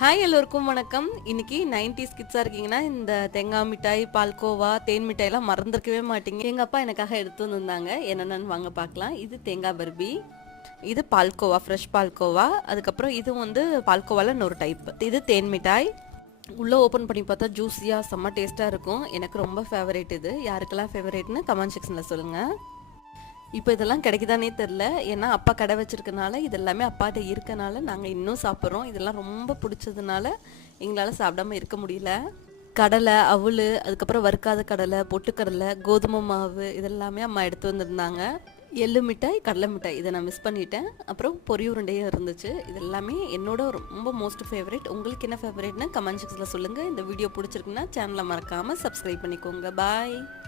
Hi எல்லோருக்கும் வணக்கம். இன்னைக்கு 90s கிட்ஸா இருக்கீங்கன்னா இந்த தேங்காய் மிட்டாய், பால்கோவா, தேன் மிட்டாய்லாம் மறந்துருக்கவே மாட்டீங்க. எங்க அப்பா எனக்காக எடுத்து வந்திருந்தாங்க. என்னென்னு வாங்க பார்க்கலாம். இது தேங்காய் பர்பி, இது பால்கோவா, ஃப்ரெஷ் பால்கோவா. அதுக்கப்புறம் இது வந்து பால்கோவால இன்னொரு டைப். இது தேன் மிட்டாய். உள்ளே ஓப்பன் பண்ணி பார்த்தா ஜூஸியாக செம்ம டேஸ்ட்டாக இருக்கும். எனக்கு ரொம்ப ஃபேவரேட் இது. யாருக்கெல்லாம் ஃபேவரேட்னு கமெண்ட் செக்ஷனில் சொல்லுங்கள். இப்போ இதெல்லாம் கிடைக்குதானே தெரில. ஏன்னா அப்பா கடை வச்சிருக்கனால இது எல்லாமே அப்பாட்ட இருக்கனால நாங்கள் இன்னும் சாப்பிட்றோம். இதெல்லாம் ரொம்ப பிடிச்சதுனால எங்களால் சாப்பிடாம இருக்க முடியல. கடலை, அவல், அதுக்கப்புறம் வறுக்காத கடலை, பொட்டுக்கடலை, கோதுமை மாவு இதெல்லாமே அம்மா எடுத்து வந்திருந்தாங்க. எள்ளு மிட்டாய், கடலை மிட்டாய் இதை நான் மிஸ் பண்ணிட்டேன். அப்புறம் பொரி உருண்டையும் இருந்துச்சு. இது எல்லாமே என்னோட ரொம்ப மோஸ்ட் ஃபேவரேட். உங்களுக்கு என்ன ஃபேவரேட்னு கமெண்ட் செக்ஷனில் சொல்லுங்கள். இந்த வீடியோ பிடிச்சிருக்குன்னா சேனலை மறக்காமல் சப்ஸ்கிரைப் பண்ணிக்கோங்க. பாய்.